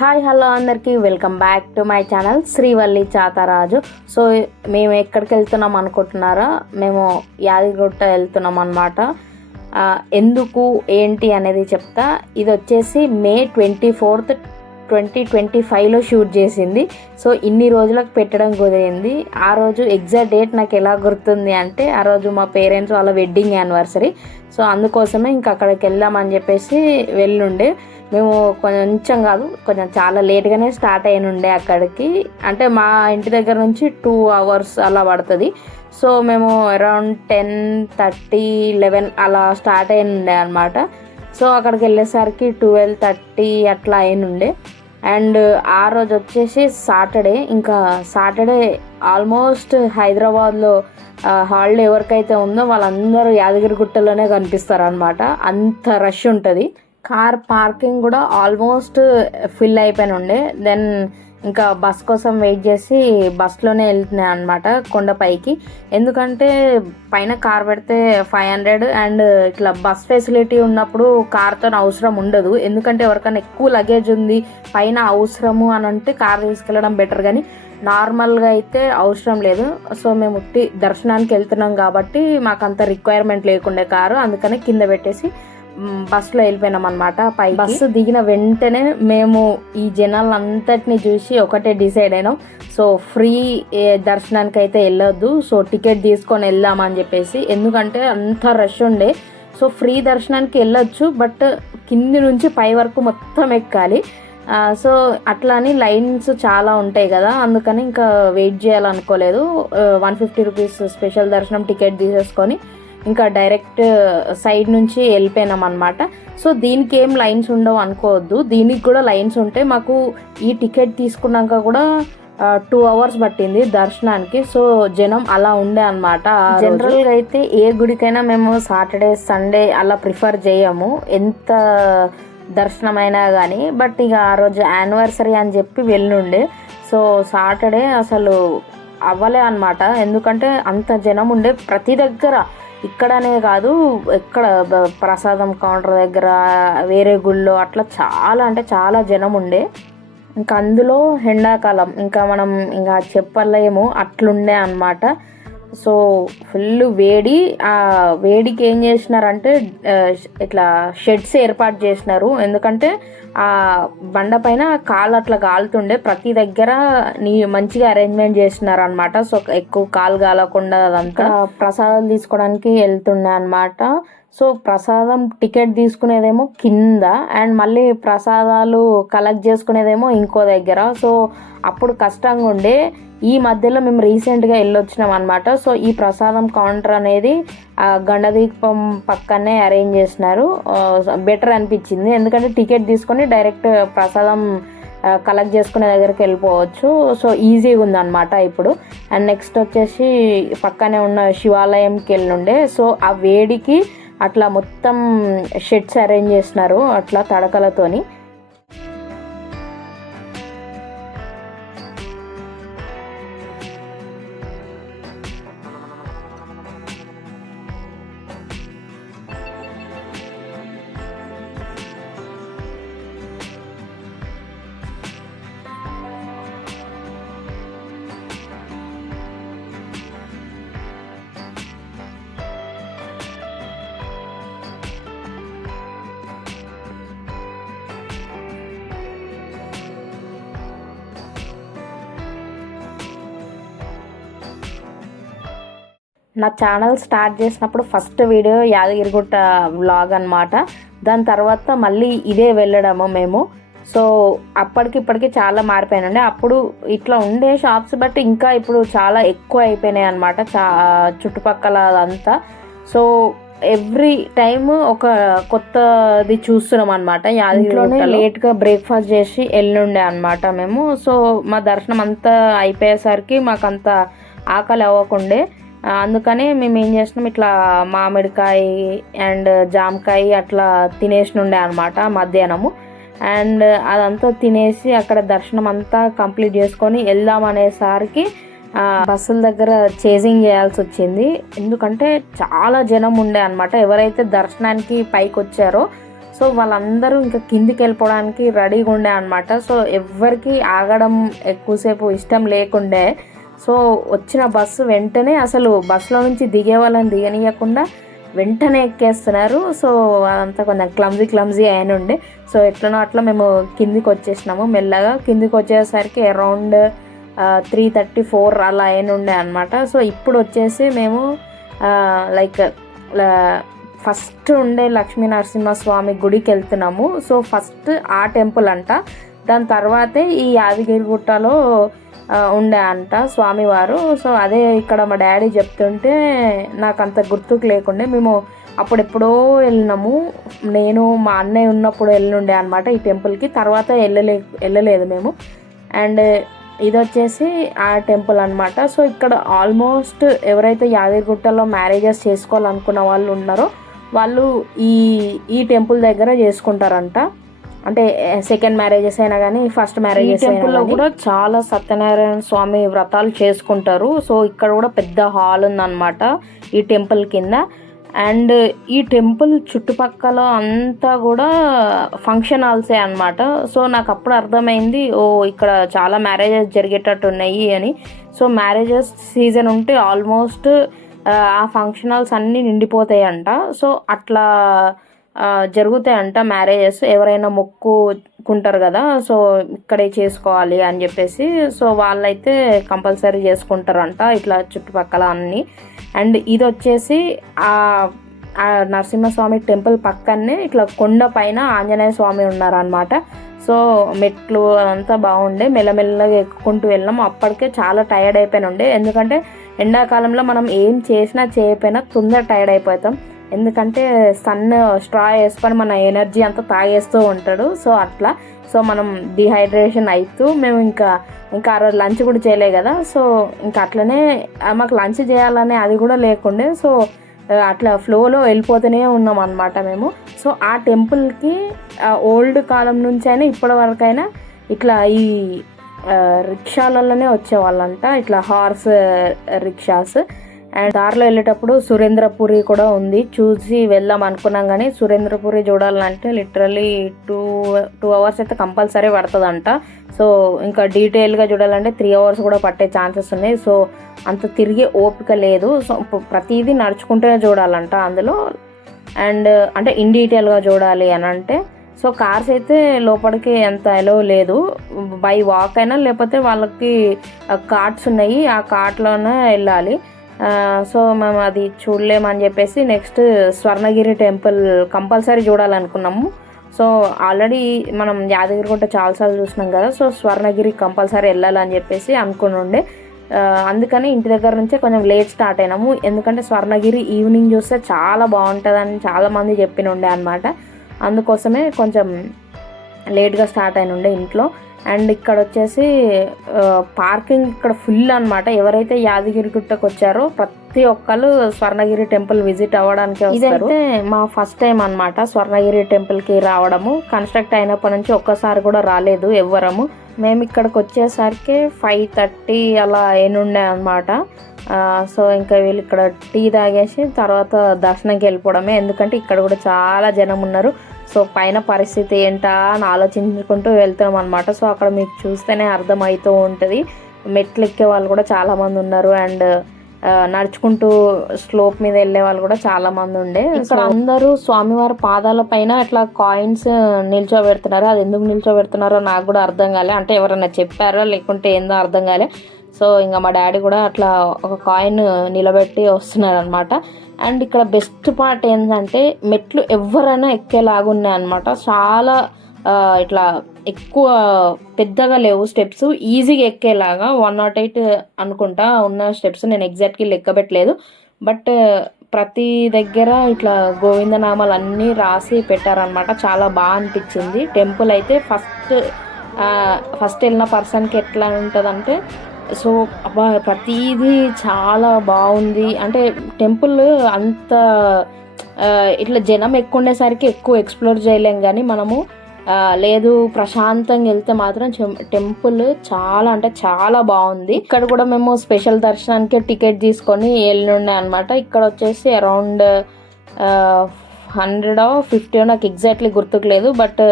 Hi hello అందరికీ welcome back to my channel Srivalli Chataraju. So మేము ఎక్కడికి వెళ్తున్నాం అనుకుంటున్నారా? మేము యాదగిరిగుట్ట వెళ్తున్నాం అనమాట. ఎందుకు ఏంటి అనేది చెప్తా. ఇది వచ్చేసి మే 24th 2025లో షూట్ చేసింది. సో ఇన్ని రోజులకు పెట్టడం కుదిరింది. ఆ రోజు ఎగ్జాక్ట్ డేట్ నాకు ఎలా గుర్తుంది అంటే, ఆ రోజు మా పేరెంట్స్ వాళ్ళ వెడ్డింగ్ యానివర్సరీ. సో అందుకోసమే ఇంకా అక్కడికి వెళ్దామని చెప్పేసి వెళ్ళుండే. మేము కొంచెం చాలా లేట్గానే స్టార్ట్ అయినుండే అక్కడికి. అంటే మా ఇంటి దగ్గర నుంచి 2 hours అలా పడుతుంది. సో మేము అరౌండ్ 10:30 11 అలా స్టార్ట్ అయినుండే అనమాట. సో అక్కడికి వెళ్ళేసరికి 12:30 అట్లా అయినుండే. అండ్ ఆ రోజు వచ్చేసి సాటర్డే. ఇంకా సాటర్డే ఆల్మోస్ట్ హైదరాబాద్లో హాలిడే ఎవరికైతే ఉందో వాళ్ళందరూ యాదగిరిగుట్టలోనే కనిపిస్తారు అనమాట. అంత రష్ ఉంటుంది. కార్ పార్కింగ్ కూడా ఆల్మోస్ట్ ఫిల్ అయిపోయి ఉండే. దెన్ ఇంకా బస్ కోసం వెయిట్ చేసి బస్లోనే వెళ్తున్నాయి అనమాట కొండపైకి. ఎందుకంటే పైన కార్ పెడితే 500 అండ్ ఇట్లా బస్ ఫెసిలిటీ ఉన్నప్పుడు కార్తో అవసరం ఉండదు. ఎందుకంటే ఎవరికైనా ఎక్కువ లగేజ్ ఉంది పైన అవసరము అని అంటే కార్ తీసుకెళ్ళడం బెటర్, కానీ నార్మల్గా అయితే అవసరం లేదు. సో మేము దర్శనానికి వెళ్తున్నాం కాబట్టి మాకు అంత రిక్వైర్మెంట్ లేకుండే కారు, అందుకని కింద పెట్టేసి బస్సులో వెళ్ళిపోయినాం అనమాట. పై బస్సు దిగిన వెంటనే మేము ఈ జనాలంతటిని చూసి ఒకటే డిసైడ్ అయినాం. సో ఫ్రీ దర్శనానికి అయితే వెళ్ళొద్దు, సో టికెట్ తీసుకొని వెళ్దామని చెప్పేసి. ఎందుకంటే అంత రష్ ఉండే. సో ఫ్రీ దర్శనానికి వెళ్ళొచ్చు, బట్ కింది నుంచి పై వరకు మొత్తం ఎక్కాలి. సో అట్లా అని లైన్స్ చాలా ఉంటాయి కదా, అందుకని ఇంకా వెయిట్ చేయాలనుకోలేదు. 150 రూపీస్ స్పెషల్ దర్శనం టికెట్ తీసేసుకొని ఇంకా డైరెక్ట్ సైడ్ నుంచి వెళ్ళిపోయినాం అనమాట. సో దీనికి ఏం లైన్స్ ఉండవు అనుకోవద్దు, దీనికి కూడా లైన్స్ ఉంటాయి. మాకు ఈ టికెట్ తీసుకున్నాక కూడా 2 hours పట్టింది దర్శనానికి. సో జనం అలా ఉండే అనమాట. జనరల్గా అయితే ఏ గుడికైనా మేము సాటర్డే సండే అలా ప్రిఫర్ చేయము, ఎంత దర్శనమైనా కానీ. బట్ ఇక ఆ రోజు యానివర్సరీ అని చెప్పి వెళ్ళుండే. సో సాటర్డే అసలు అవ్వలే అనమాట, ఎందుకంటే అంత జనం ఉండే ప్రతి దగ్గర. ఇక్కడనే కాదు, ఎక్కడ ప్రసాదం కౌంటర్ దగ్గర, వేరే గుళ్ళో అట్లా చాలా అంటే చాలా జనం ఉండే. ఇంకా అందులో ఎండాకాలం ఇంకా మనం ఇంకా చెప్పలేము అట్లుండే అనమాట. సో ఫుల్ వేడి. ఆ వేడికి ఏం చేసినారంటే ఇట్లా షెడ్స్ ఏర్పాటు చేసినారు. ఎందుకంటే ఆ బండ పైన కాలు అట్లా కాలుతుండే, ప్రతి దగ్గర మంచిగా అరేంజ్మెంట్ చేసినారు అనమాట. సో ఎక్కువ కాలు కాలకుండా అదంతా. ప్రసాదం తీసుకోవడానికి వెళ్తుండే అనమాట. సో ప్రసాదం టికెట్ తీసుకునేదేమో కింద, అండ్ మళ్ళీ ప్రసాదాలు కలెక్ట్ చేసుకునేదేమో ఇంకో దగ్గర. సో అప్పుడు కష్టంగా ఉండే. ఈ మధ్యలో మేము రీసెంట్గా వెళ్ళొచ్చినాం అనమాట. సో ఈ ప్రసాదం కౌంటర్ అనేది గండదీపం పక్కనే అరేంజ్ చేసినారు. బెటర్ అనిపించింది, ఎందుకంటే టికెట్ తీసుకొని డైరెక్ట్ ప్రసాదం కలెక్ట్ చేసుకునే దగ్గరికి వెళ్ళిపోవచ్చు. సో ఈజీగా ఉందన్నమాట ఇప్పుడు. అండ్ నెక్స్ట్ వచ్చేసి పక్కనే ఉన్న శివాలయంకి వెళ్ళుండే. సో ఆ వేడికి అట్లా మొత్తం షెడ్స్ అరేంజ్ చేసినారు అట్లా తడకలతోని. నా ఛానల్ స్టార్ట్ చేసినప్పుడు ఫస్ట్ వీడియో యాదగిరిగుట్ట వ్లాగ్ అనమాట. దాని తర్వాత మళ్ళీ ఇదే వెళ్ళడము మేము. సో అప్పటికిప్పటికి చాలా మారిపోయానండి. అప్పుడు ఇట్లా ఉండే షాప్స్ బట్టి ఇంకా ఇప్పుడు చాలా ఎక్కువ అయిపోయినాయి అనమాట చుట్టుపక్కల అదంతా. సో ఎవ్రీ టైమ్ ఒక కొత్తది చూస్తున్నాం అనమాట. యాదగిరిలోనే లేట్గా బ్రేక్ఫాస్ట్ చేసి వెళ్ళుండే అనమాట మేము. సో మా దర్శనం అంతా అయిపోయేసరికి మాకు అంత ఆకలి అవ్వకుండే. అందుకని మేము ఏం చేసినాం, ఇట్లా మామిడికాయ అండ్ జామకాయ అట్లా తినేసినుండే అనమాట మధ్యాహ్నము. అండ్ అదంతా తినేసి అక్కడ దర్శనం అంతా కంప్లీట్ చేసుకొని వెళ్దాం అనేసరికి బస్సుల దగ్గర చేజింగ్ చేయాల్సి వచ్చింది. ఎందుకంటే చాలా జనం ఉండే అనమాట ఎవరైతే దర్శనానికి పైకి వచ్చారో. సో వాళ్ళందరూ ఇంకా కిందికి వెళ్ళిపోవడానికి రెడీగా ఉండే అనమాట. సో ఎవ్వరికి ఆగడం ఎక్కువసేపు ఇష్టం లేకుండే. సో వచ్చిన బస్సు వెంటనే అసలు బస్సులో నుంచి దిగే వాళ్ళని దిగనీయకుండా వెంటనే ఎక్కేస్తున్నారు. సో అదంతా కొంచెం క్లమ్జీ అయిన ఉండే. సో ఎట్లనో అట్లా మేము కిందికి వచ్చేసినాము. మెల్లగా కిందికి వచ్చేసరికి అరౌండ్ 3:34 అలా అయిన ఉండే అనమాట. సో ఇప్పుడు వచ్చేసి మేము లైక్ ఫస్ట్ ఉండే లక్ష్మీ నరసింహస్వామి గుడికి వెళ్తున్నాము. సో ఫస్ట్ ఆ టెంపుల్ అంట. దాని తర్వాతే ఈ యాదగిరిగుట్టలో ఉండే అంట స్వామివారు. సో అదే ఇక్కడ మా డాడీ చెప్తుంటే నాకు అంత గుర్తుకు లేకుండే. మేము అప్పుడెప్పుడో వెళ్ళినాము. నేను మా అన్నయ్య ఉన్నప్పుడు వెళ్ళుండే అనమాట ఈ టెంపుల్కి. తర్వాత వెళ్ళలేదు మేము. అండ్ ఇది వచ్చేసి ఆ టెంపుల్ అనమాట. సో ఇక్కడ ఆల్మోస్ట్ ఎవరైతే యాదగిరిగుట్టలో మ్యారేజెస్ చేసుకోవాలనుకున్న వాళ్ళు ఉన్నారో వాళ్ళు ఈ టెంపుల్ దగ్గర చేసుకుంటారంట. అంటే సెకండ్ మ్యారేజెస్ అయినా కానీ ఫస్ట్ మ్యారేజెస్ టెంపుల్లో కూడా చాలా సత్యనారాయణ స్వామి వ్రతాలు చేసుకుంటారు. సో ఇక్కడ కూడా పెద్ద హాల్ ఉందన్నమాట ఈ టెంపుల్ కింద. అండ్ ఈ టెంపుల్ చుట్టుపక్కల అంతా కూడా ఫంక్షన్ హాల్సే అనమాట. సో నాకు అప్పుడు అర్థమైంది, ఓ ఇక్కడ చాలా మ్యారేజెస్ జరిగేటట్టు ఉన్నాయి అని. సో మ్యారేజెస్ సీజన్ ఉంటే ఆల్మోస్ట్ ఆ ఫంక్షన్ హాల్స్ అన్నీ నిండిపోతాయంట. సో అట్లా జరుగుతాయంట మ్యారేజెస్. ఎవరైనా మొక్కుకుంటారు కదా, సో ఇక్కడే చేసుకోవాలి అని చెప్పేసి, సో వాళ్ళైతే కంపల్సరీ చేసుకుంటారంట ఇట్లా చుట్టుపక్కల అన్నీ. అండ్ ఇది వచ్చేసి ఆ నరసింహస్వామి టెంపుల్ పక్కనే ఇట్లా కొండ పైన ఆంజనేయ స్వామి ఉన్నారనమాట. సో మెట్లు అదంతా బాగుండే. మెల్లమెల్లగా ఎక్కుకుంటూ వెళ్ళాం. అప్పటికే చాలా టైర్డ్ అయిపోయిన ఉండే. ఎందుకంటే ఎండాకాలంలో మనం ఏం చేసినా చేయకపోయినా తొందర టైర్డ్ అయిపోతాం. ఎందుకంటే సన్ స్ట్రా వేసుకొని మన ఎనర్జీ అంతా తాగేస్తూ ఉంటాడు. సో అట్లా సో మనం డిహైడ్రేషన్ అవుతూ మేము ఇంకా ఆ రోజు లంచ్ కూడా చేయలే కదా. సో ఇంకా అట్లనే మాకు లంచ్ చేయాలనే అది కూడా లేకుండే. సో అట్లా ఫ్లోలో వెళ్ళిపోతూనే ఉన్నాం అన్నమాట మేము. సో ఆ టెంపుల్కి ఓల్డ్ కాలం నుంచి అయినా ఇప్పటి వరకైనా ఇట్లా ఈ రిక్షాలలోనే వచ్చేవాళ్ళంట, ఇట్లా హార్స్ రిక్షాస్. అండ్ దారిలో వెళ్ళేటప్పుడు సురేంద్రపురి కూడా ఉంది. చూసి వెళ్దాం అనుకున్నాం కానీ సురేంద్రపురి చూడాలంటే లిటరలీ 2 hours అయితే కంపల్సరీ పడుతుందంట. సో ఇంకా డీటెయిల్గా చూడాలంటే 3 hours కూడా పట్టే ఛాన్సెస్ ఉన్నాయి. సో అంత తిరిగే ఓపిక లేదు. సో ప్రతిదీ నడుచుకుంటూనే చూడాలంట అందులో. అండ్ అంటే ఇన్ డీటెయిల్గా చూడాలి అని అంటే సో కార్స్ అయితే లోపలికి ఎంత ఎలో లేదు. బై వాక్ అయినా లేకపోతే వాళ్ళకి కార్ట్స్ ఉన్నాయి, ఆ కార్ట్లోనే వెళ్ళాలి. సో మేము అది చూడలేమని చెప్పేసి నెక్స్ట్ స్వర్ణగిరి టెంపుల్ కంపల్సరీ చూడాలనుకున్నాము. సో ఆల్రెడీ మనం యాదగిరిగుట్ట చాలాసార్లు చూసినాం కదా. సో స్వర్ణగిరి కంపల్సరీ వెళ్ళాలని చెప్పేసి అనుకుని ఉండే. అందుకని ఇంటి దగ్గర నుంచే కొంచెం లేట్ స్టార్ట్ అయినాము. ఎందుకంటే స్వర్ణగిరి ఈవినింగ్ చూస్తే చాలా బాగుంటుందని చాలామంది చెప్పిన ఉండే అనమాట. అందుకోసమే కొంచెం లేట్గా స్టార్ట్ అయిన ఉండే ఇంట్లో. అండ్ ఇక్కడ వచ్చేసి పార్కింగ్ ఇక్కడ ఫుల్ అనమాట. ఎవరైతే యాదగిరిగుట్టకు వచ్చారో ప్రతి ఒక్కరు స్వర్ణగిరి టెంపుల్ విజిట్ అవ్వడానికి వస్తారు. ఇదైతే మా ఫస్ట్ టైం అనమాట స్వర్ణగిరి టెంపుల్కి రావడము. కన్స్ట్రక్ట్ అయినప్పటి నుంచి ఒక్కసారి కూడా రాలేదు ఎవ్వరము. మేము ఇక్కడికి వచ్చేసరికి 5:30 అలా అయినుండే అనమాట. సో ఇంకా వీళ్ళు ఇక్కడ టీ తాగేసి తర్వాత దర్శనంకి వెళ్ళిపోవడమే. ఎందుకంటే ఇక్కడ కూడా చాలా జనం ఉన్నారు. సో పైన పరిస్థితి ఏంటా అని ఆలోచించుకుంటూ వెళ్తాం అనమాట. సో అక్కడ మీకు చూస్తేనే అర్థమవుతూ ఉంటుంది. మెట్లు ఎక్కే వాళ్ళు కూడా చాలామంది ఉన్నారు. అండ్ నడుచుకుంటూ స్లోప్ మీద వెళ్ళే వాళ్ళు కూడా చాలా మంది ఉండే. ఇక్కడ అందరూ స్వామివారి పాదాల పైన ఇట్లా కాయిన్స్ నిల్చోబెడుతున్నారు. అది ఎందుకు నిల్చోబెడుతున్నారో నాకు కూడా అర్థం కాలే. అంటే ఎవరైనా చెప్పారో లేకుంటే ఏందో అర్థం కాలే. సో ఇంకా మా డాడీ కూడా అట్లా ఒక కాయిన్ నిలబెట్టి వస్తున్నారు అనమాట. అండ్ ఇక్కడ బెస్ట్ పార్ట్ ఏంటంటే మెట్లు ఎవరైనా ఎక్కేలాగున్నాయి అనమాట. చాలా ఇట్లా ఎక్కువ పెద్దగా లేవు స్టెప్స్, ఈజీగా ఎక్కేలాగా 108 అనుకుంటా ఉన్న స్టెప్స్. నేను ఎగ్జాక్ట్గా లెక్క పెట్టలేదు. బట్ ప్రతి దగ్గర ఇట్లా గోవిందనామాలు అన్నీ రాసి పెట్టారనమాట. చాలా బాగా అనిపించింది. టెంపుల్ అయితే ఫస్ట్ వెళ్ళిన పర్సన్కి ఎట్లా ఉంటుందంటే సో అబ్బా ప్రతిదీ చాలా బాగుంది. అంటే టెంపుల్ అంత ఇట్లా జనం ఎక్కువ ఉండేసరికి ఎక్కువ ఎక్స్ప్లోర్ చేయలేం. కానీ మనము లేదు ప్రశాంతంగా వెళ్తే మాత్రం టెంపుల్ చాలా అంటే చాలా బాగుంది. ఇక్కడ కూడా మేము స్పెషల్ దర్శనానికి టికెట్ తీసుకొని వెళ్ళుండే అనమాట. ఇక్కడ వచ్చేసి అరౌండ్ 150 నాకు ఎగ్జాక్ట్లీ గుర్తుకులేదు, బట్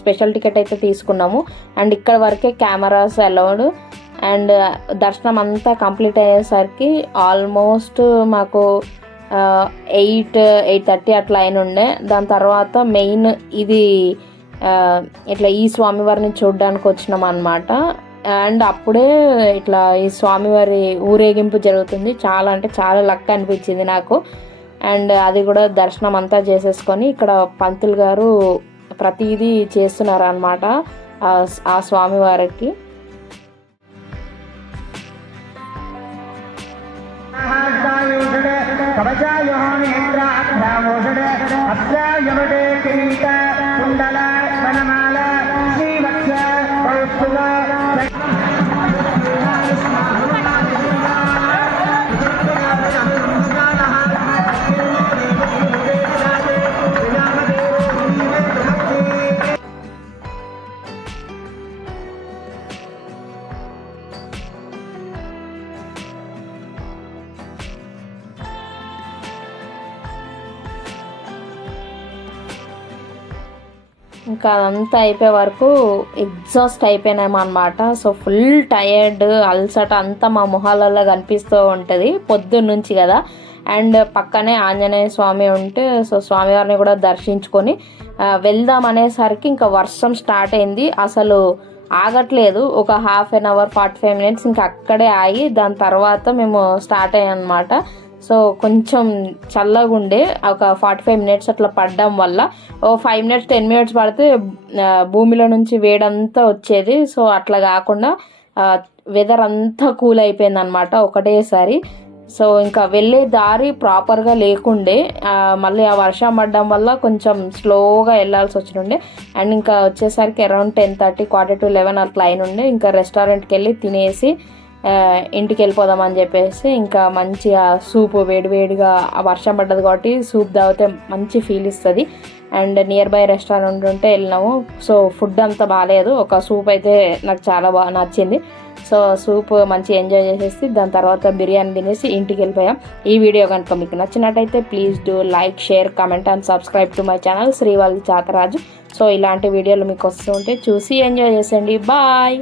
స్పెషల్ టికెట్ అయితే తీసుకున్నాము. అండ్ ఇక్కడ వరకే కెమెరాస్ అలౌడ్. అండ్ దర్శనం అంతా కంప్లీట్ అయ్యేసరికి ఆల్మోస్ట్ మాకు 8:30 అట్లా అయిన ఉండే. దాని తర్వాత మెయిన్ ఇది ఇట్లా ఈ స్వామివారిని చూడడానికి వచ్చినాం అనమాట. అండ్ అప్పుడే ఇట్లా ఈ స్వామివారి ఊరేగింపు జరుగుతుంది. చాలా అంటే చాలా లక్ అనిపించింది నాకు. అండ్ అది కూడా దర్శనం అంతా చేసేసుకొని ఇక్కడ పంతులు గారు ప్రతిదీ చేస్తున్నారు అనమాట ఆ స్వామివారికి. ఇంకా అదంతా అయిపోయే వరకు ఎగ్జాస్ట్ అయిపోయినాము అనమాట. సో ఫుల్ టయర్డ్, అలసట అంతా మా మొహాలలో కనిపిస్తూ ఉంటుంది పొద్దున్న నుంచి కదా. అండ్ పక్కనే ఆంజనేయ స్వామి ఉంటే సో స్వామివారిని కూడా దర్శించుకొని వెళ్దాం అనేసరికి ఇంకా వర్షం స్టార్ట్ అయింది. అసలు ఆగట్లేదు. ఒక 1/2 అవర్ 45 మినిట్స్ ఇంకా అక్కడే ఆగి దాని తర్వాత మేము స్టార్ట్ అయ్యాం అనమాట. సో కొంచెం చల్లగా ఉండే ఒక 45 మినిట్స్ అట్లా పడడం వల్ల 5 మినిట్స్ 10 మినిట్స్ పడితే భూమిలో నుంచి వేడంతా వచ్చేది. సో అట్లా కాకుండా వెదర్ అంతా కూల్ అయిపోయింది అనమాట ఒకటేసారి. సో ఇంకా వెళ్ళే దారి ప్రాపర్గా లేకుండే, మళ్ళీ ఆ వర్షం పడడం వల్ల కొంచెం స్లోగా వెళ్ళాల్సి వచ్చినుండే. అండ్ ఇంకా వచ్చేసరికి అరౌండ్ 10:30 11 అట్లా అయినుండే. ఇంకా రెస్టారెంట్కి వెళ్ళి తినేసి ఇంటికి వెళ్ళిపోదామని చెప్పేసి ఇంకా మంచిగా సూప్ వేడివేడిగా వర్షం పడ్డది కాబట్టి సూప్ తాగితే మంచి ఫీల్ ఇస్తుంది. అండ్ నియర్ బై రెస్టారెంట్ ఉంటే వెళ్ళినాము. సో ఫుడ్ అంతా బాగాలేదు, ఒక సూప్ అయితే నాకు చాలా బాగా నచ్చింది. సో సూప్ మంచి ఎంజాయ్ చేసేసి దాని తర్వాత బిర్యానీ తినేసి ఇంటికి వెళ్ళిపోయాం. ఈ వీడియో కనుక మీకు నచ్చినట్టయితే please do like, share, comment and subscribe to my channel Srivalli Chataraju. So ఇలాంటి వీడియోలు మీకు వస్తూ ఉంటే చూసి ఎంజాయ్ చేసేయండి. బాయ్.